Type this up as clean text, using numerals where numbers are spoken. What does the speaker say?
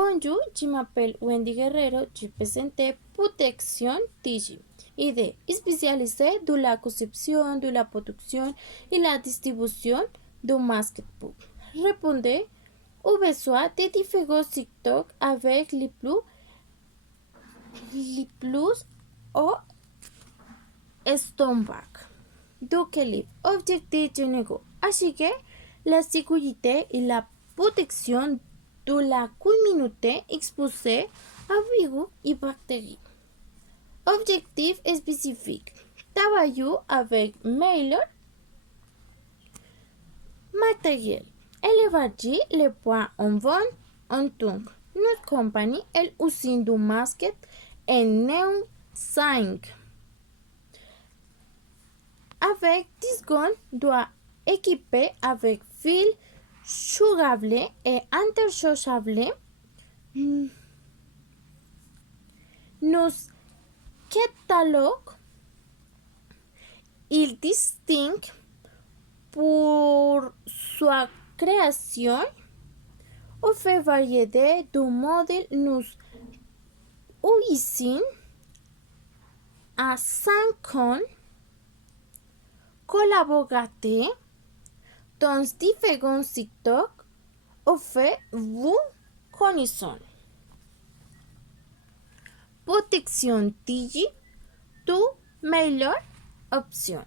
Bonjour, je m'appelle Wendy Guerrero, je présente Protection TG. Idée spécialisée de la conception, de la production et la distribution de basketball. Répondez aux besoins des différents secteurs avec les plus hauts standards. Donc, quel objectif généraux? Así que la sécurité et la protection de la communauté exposée à virus et bactéries. Objectif spécifique. Travailler avec meilleur matériel. Élargir les points en vente en tant. Notre compagnie est usine de masques en Néon 5. Avec 10 secondes, doit équiper avec fil chargeable et interchangeable. Nos catalogues, il distingue pour sa création, offre variété de modèles nous usines à 50 collaborateurs dans différents secteurs offre vous connaissons. Protection Digi, tu meilleure option.